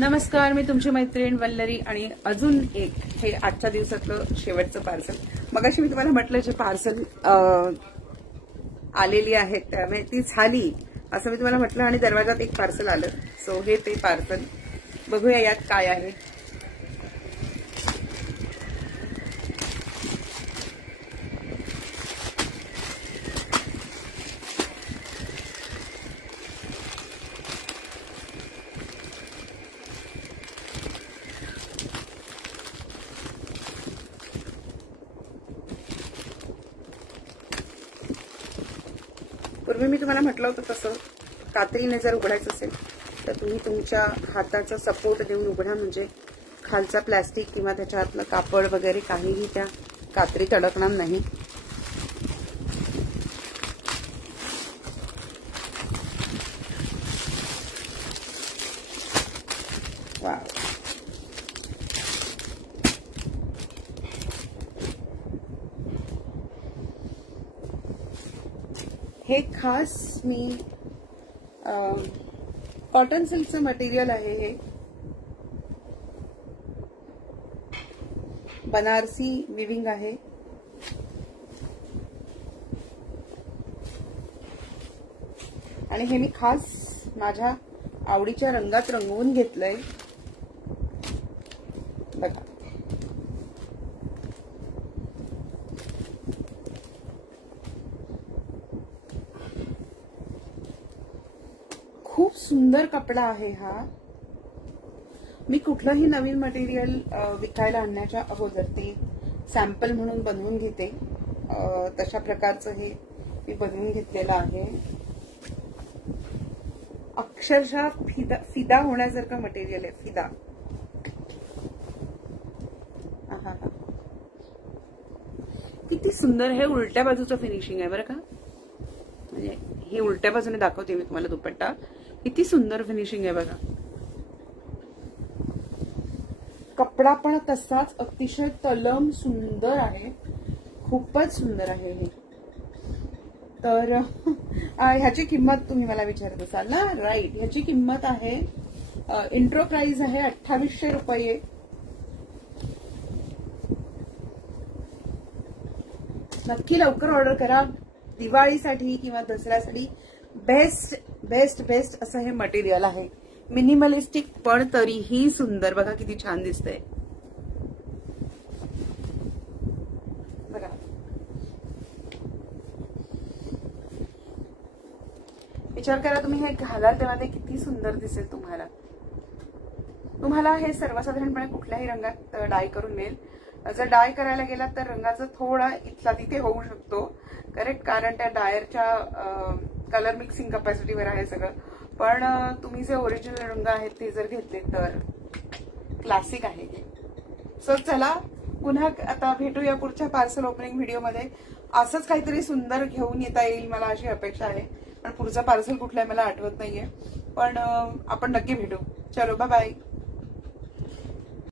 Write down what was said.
नमस्कार, मी तुमची मैत्रीण वल्लरी आणि अजून एक हे आजच्या दिवसातलं शेवटचं पार्सल. मगाशी मी तुम्हाला म्हटलं जे पार्सल आलेली आहेत त्यामुळे ती झाली असं मी तुम्हाला म्हटलं आणि दरवाजात एक पार्सल आलं. सो हे ते पार्सल बघूया यात काय आहे. पूर्वी मी तुम्हाला म्हटलं होतं तसं कात्रीने जर उघडायचं असेल तर तुम्ही तुमच्या हाताचा सपोर्ट देऊन उघडा, म्हणजे खालचा प्लास्टिक किंवा त्याच्यातलं कापड वगैरे काहीही त्या कात्रीत अडकणार नाही. वाव, हे खास मी कॉटन सिल्कचं मटेरियल आहे. हे बनारसी विविंग आहे. आणि हे मी खास माझ्या आवडीच्या रंगात रंगवून घेतलंय बघा. खूप सुंदर कपडा आहे हा. मी कुठलंही नवीन मटेरियल विकायला आणण्याच्या अगोदर ते सॅम्पल म्हणून बनवून घेते. तशा प्रकारचं हे मी बनवून घेतलेलं आहे. अक्षरशः फिदा होण्यासारखं मटेरियल आहे. फिदा. किती सुंदर. हे उलट्या बाजूचं फिनिशिंग आहे बरं का. म्हणजे हे उलट्या बाजूने दाखवते मी तुम्हाला दुपट्टा. किती सुंदर फिनिशिंग आहे बघा. कपडा पण तसाच अतिशय तलम सुंदर आहे. खूपच सुंदर आहे हे. तर ह्याची किंमत तुम्ही मला विचारत असाल ना. राईट, ह्याची किंमत आहे इंट्रो प्राइस आहे 2800 रुपये. नक्की लवकर ऑर्डर करा. दिवाळीसाठी किंवा दसऱ्यासाठी बेस्ट बेस्ट बेस्ट असं हे मटेरियल आहे. मिनिमलिस्टिक पण तरीही सुंदर. बघा किती छान दिसतंय बघा. विचार करा तुम्ही हे घालाल तेव्हा ते किती सुंदर दिसेल तुम्हाला. तुम्हाला हे सर्वसाधारणपणे कुठल्याही रंगात डाय करून मिळेल. जर डाय करायला गेलात तर रंगाचा थोडा इथला तिथे होऊ शकतो. करेक्ट, कारण त्या डायरच्या कलर मिक्सिंग कपॅसिटीवर आहे सगळं. पण तुम्ही जे ओरिजिनल रंग आहेत ते जर घेतले तर क्लासिक आहे हे. सो चला, पुन्हा आता भेटूया पुढच्या पार्सल ओपनिंग व्हिडिओमध्ये. असंच काहीतरी सुंदर घेऊन येता येईल मला अशी अपेक्षा आहे. पण पुढचं पार्सल कुठलं मला आठवत नाहीये. पण आपण नक्की भेटू. चलो, बाय बाय.